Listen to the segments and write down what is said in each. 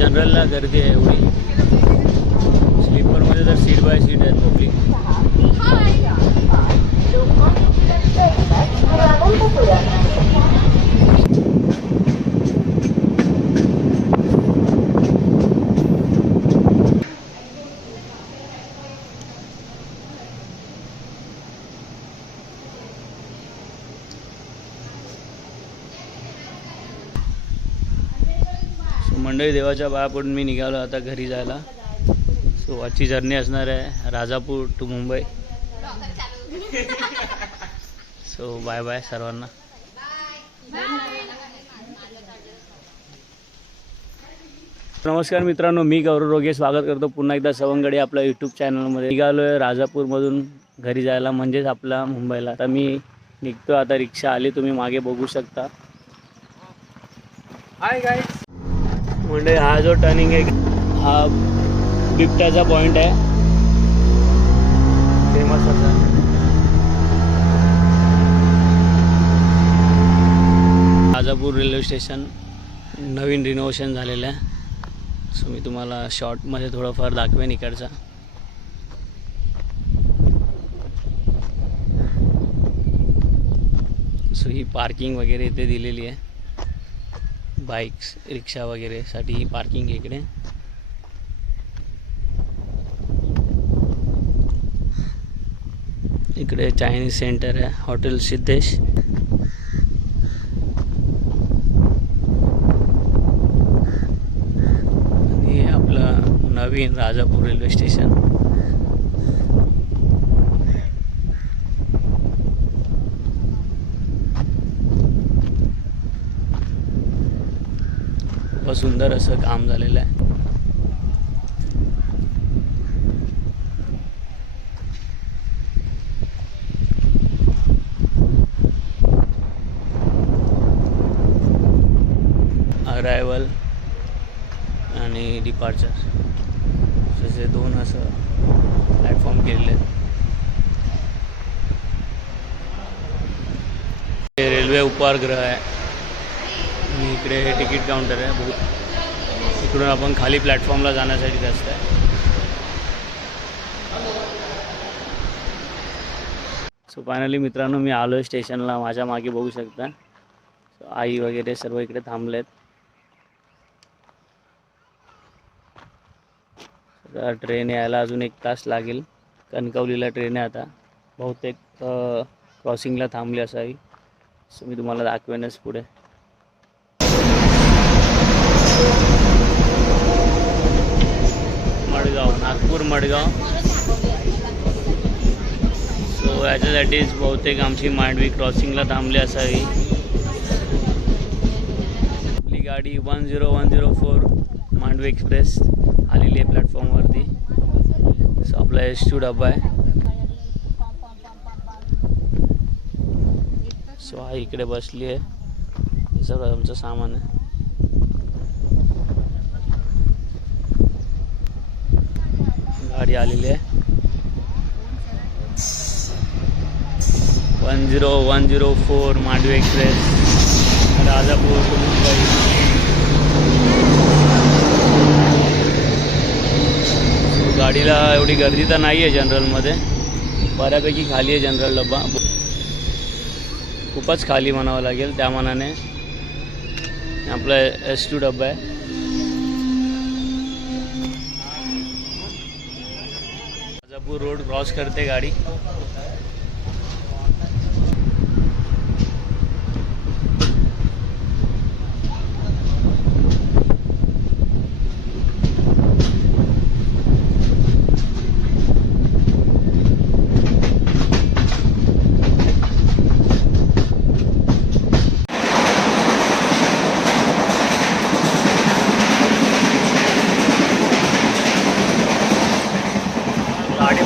जनरलला गर्दी आहे एवढी. स्लीपरमध्ये तर सीट बाय सीट आहेत पब्लिक सो मंडळी देवाच्या बाया पडून मी निघालो आता घरी जायला. सो आजची जर्नी असणार आहे Rajapur to Mumbai. So bye bye सर्वांना. नमस्कार मित्रांनो मी गौरव रोगे स्वागत करतो पुन्हा एकदा सवंगडी आपल्या यूट्यूब चॅनलमध्ये निघालो आहे राजापूरमधून घरी जायला म्हणजेच आपला मुंबईला. आता मी निघतो आता रिक्षा आली तुम्ही मागे बघू शकता. हाय गाईज म्हणजे हा जो टर्निंग आहे हा बिबट्याचा पॉइंट आहे. फेमस असा. राजापूर रेल्वे स्टेशन नवीन रिनोव्हेशन झालेलं आहे. सो मी तुम्हाला शॉर्टमध्ये थोडंफार दाखवेन इकडचा. सो ही पार्किंग वगैरे इथे दिलेली आहे. बाईक्स रिक्षा वगैरेसाठी ही पार्किंग इकडे. इकडे चायनीज सेंटर आहे हॉटेल सिद्धेश. आणि हे आपलं नवीन राजापूर रेल्वे स्टेशन खूप सुंदर असं काम झालेलं आहे. अरायवल आणि डिपार्चर जसे दोन असं प्लॅटफॉर्म केलेले आहेत. हे रेल्वे उपहारगृह आहे. आणि इकडे हे तिकीट काउंटर आहे बघू. इकडून आपण खाली प्लॅटफॉर्मला जाण्यासाठी रस्ता आहे. सो फायनली मित्रांनो मी आलो आहे स्टेशनला. माझ्या मागे बघू शकता. सो आई वगैरे सर्व इकडे थांबलेत. ट्रेन यायला अजून एक तास लागेल. कणकवलीला ट्रेन आहे आता. बहुतेक क्रॉसिंगला थांबली असावी. सो मी तुम्हाला दाखवेनच पुढे. मडगाव नागपूर मडगाव. सो याच्यासाठीच बहुतेक आमची मांडवी क्रॉसिंगला थांबली असावी. आपली गाडी one zero one zero four Mandovi express आलेली आहे प्लॅटफॉर्मवरती सो आपला एस टू डबा आहे. सो हा इकडे बसली आहे. हे सगळं आमचं सामान आहे. गाडी आलेली आहे. One zero one zero four Mandovi express. Rajapur to Mumbai गाडीला एवढी गर्दी तर नाही आहे जनरलमध्ये. बऱ्यापैकी खाली आहे जनरल डब्बा. खूपच खाली म्हणावं लागेल त्या मानाने. आपला एस टू डब्बा आहे. नागपूर रोड क्रॉस करते गाडी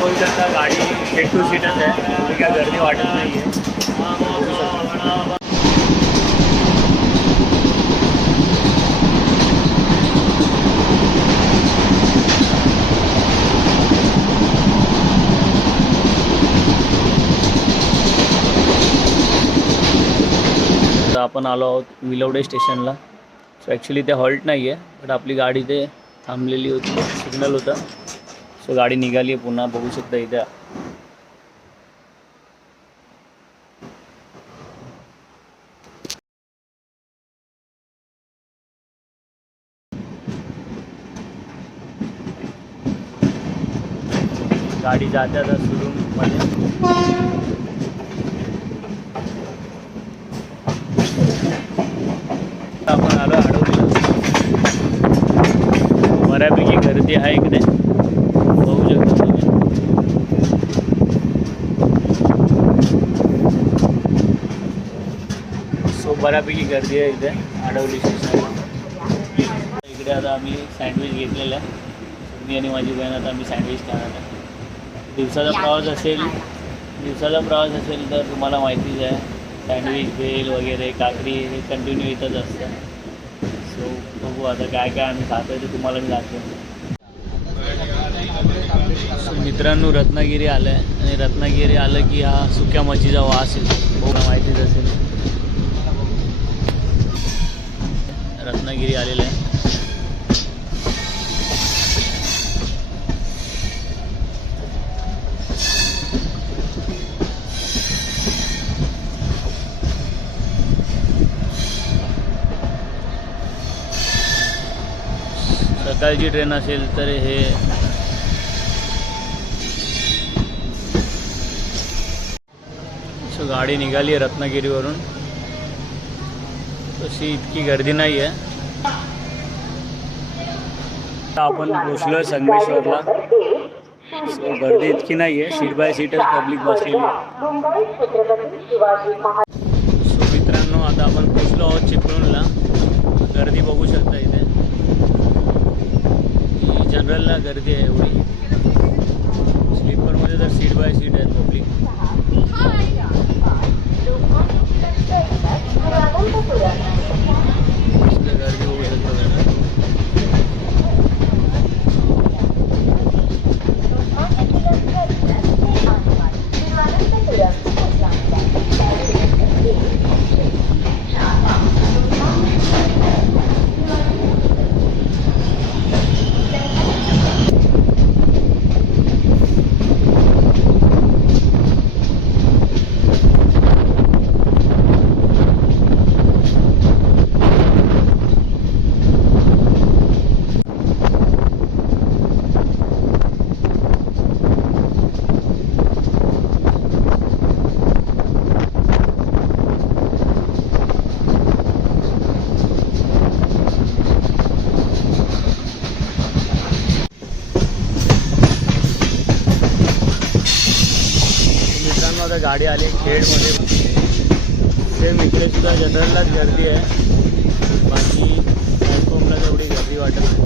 बघू शकता गाडी हेड टू सीटच आहे एवढी काय गर्दी वाटत नाही आहे आपण आलो आहोत विलवडे स्टेशनला. सो ॲक्च्युली ते हॉल्ट नाही आहे बट आपली गाडी ते थांबलेली होती. सिग्नल होता. सो गाडी निघाली आहे पुन्हा बघू शकता इथे. गाडी जाते आता सुरू मध्ये आपण आलो अडवली बऱ्यापैकी गर्दी आहे इकडे बघू शकता तुम्ही सो बऱ्यापैकी गर्दी आहे इथे आडवली स्टेशनला इकडे आता आम्ही सँडविच घेतलेलं आहे. मी आणि माझी बहीण आता आम्ही सँडविच खाणार आहे. दिवसाचा प्रवास असेल दिवसाचा प्रवास असेल तर तुम्हाला माहितीच आहे सँडविच भेल वगैरे काकडी हे कंटिन्यू येतच असतं. सो बघू आता काय काय आम्ही खातो ते तुम्हाला मी दाखवेन. सो मित्रांनो रत्नागिरी आलं आहे आणि रत्नागिरी आलं की हा सुक्या मच्छीचा वास येतो. बघू माहितीच असेल. रत्नागिरी आलेलं आहे. सकाळची ट्रेन असेल तर हे गाडी निघाली रत्नागिरीवरून. तशी इतकी गर्दी नाही आहे आपण पोचलो आहे संगमेश्वरला. सो गर्दी इतकी नाही आहे सीट बाय सीटच पब्लिक बसलेली सो मित्रांनो आता आपण पोचलो आहोत चिपळूणला. गर्दी बघू शकता इथे. ही जनरलला गर्दी आहे एवढी. स्लीपरमध्ये तर सीट बाय सीट आहेत पब्लिक गर्दी बघू शकता तुम्ही. मित्रांनो आता गाडी आली खेडमध्ये सेम इकडे सुद्धा जनरललाच गर्दी आहे. बाकी प्लॅटफॉर्मला तेवढी गर्दी वाटत नाही.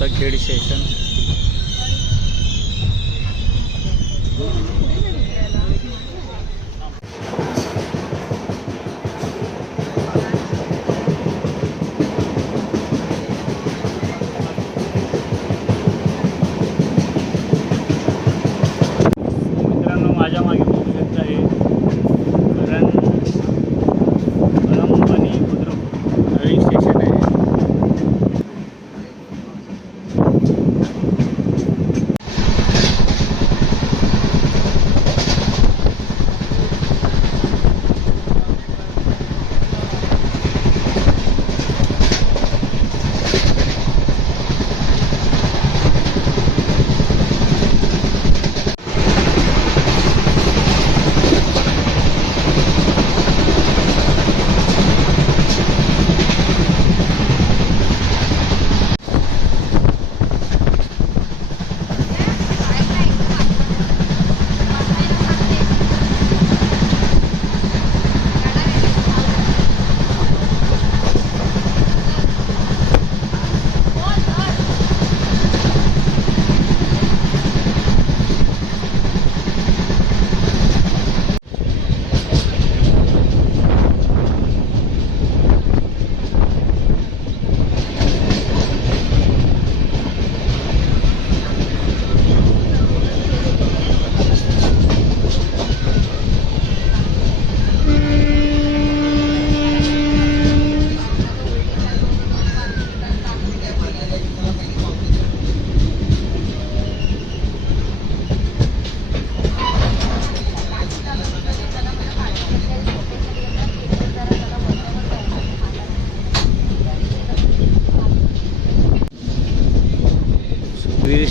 बघू शकता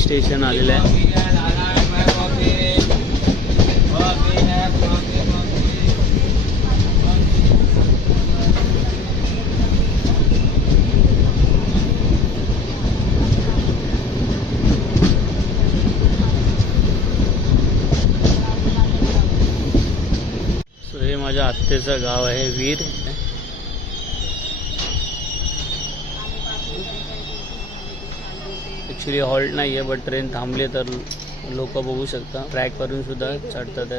स्टेशन आलेलं आहे. हे माझ्या आत्तेचं गाव आहे वीर. ॲक्च्युली हॉल्ट नाही आहे बट ट्रेन थांबली तर लोक बघू शकता. ट्रॅकवरून सुद्धा चढतात.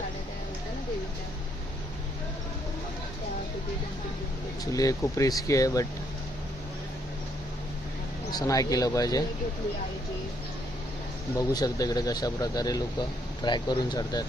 ॲक्च्युली हे खूप रिस्की आहे बट असं नाही केलं पाहिजे. बघू शकता इकडे कशा प्रकारे लोक ट्रॅकवरून चढतात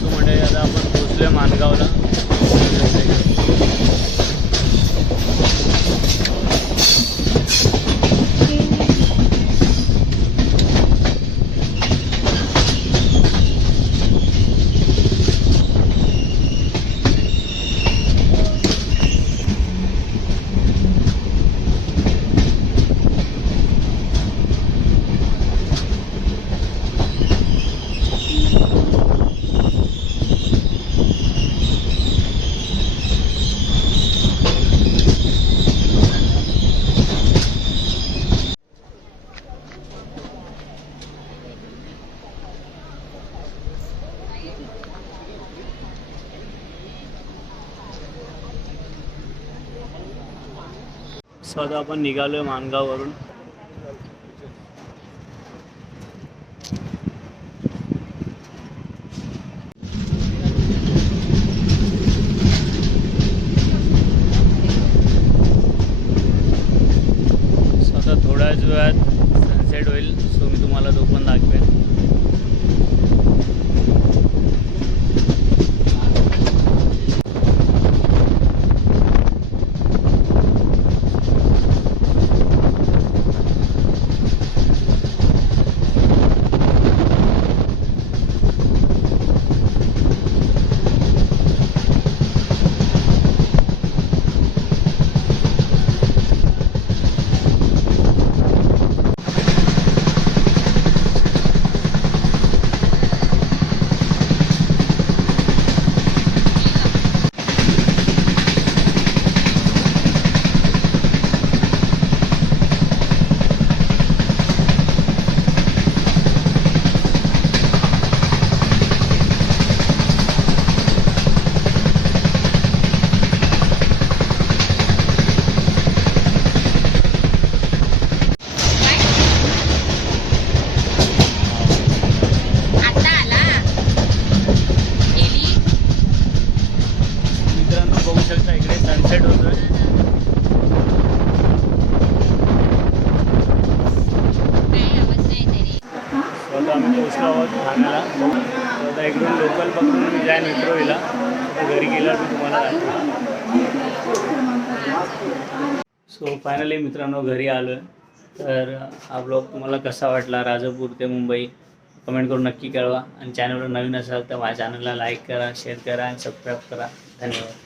सो म्हणजे आता आपण पोचलोय मानगावला सो आता आपण निघालोय मानगाववरून सो थोड्याच वेळात सनसेट होईल सो मी तुम्हाला तो पण आम्ही पोचलो आहोत ठाण्याला. आता इकडून लोकल पकडून मी जाय विक्रोळीला घरी गेल्यावर मी तुम्हाला सो फायनली मित्रांनो घरी आलो आहे तर हा ब्लॉग तुम्हाला कसा वाटला? राजापूर ते मुंबई कमेंट करून नक्की कळवा. आणि चॅनलवर नवीन असाल तर माझ्या चॅनलला लाईक करा शेअर करा आणि सबस्क्राईब करा. धन्यवाद.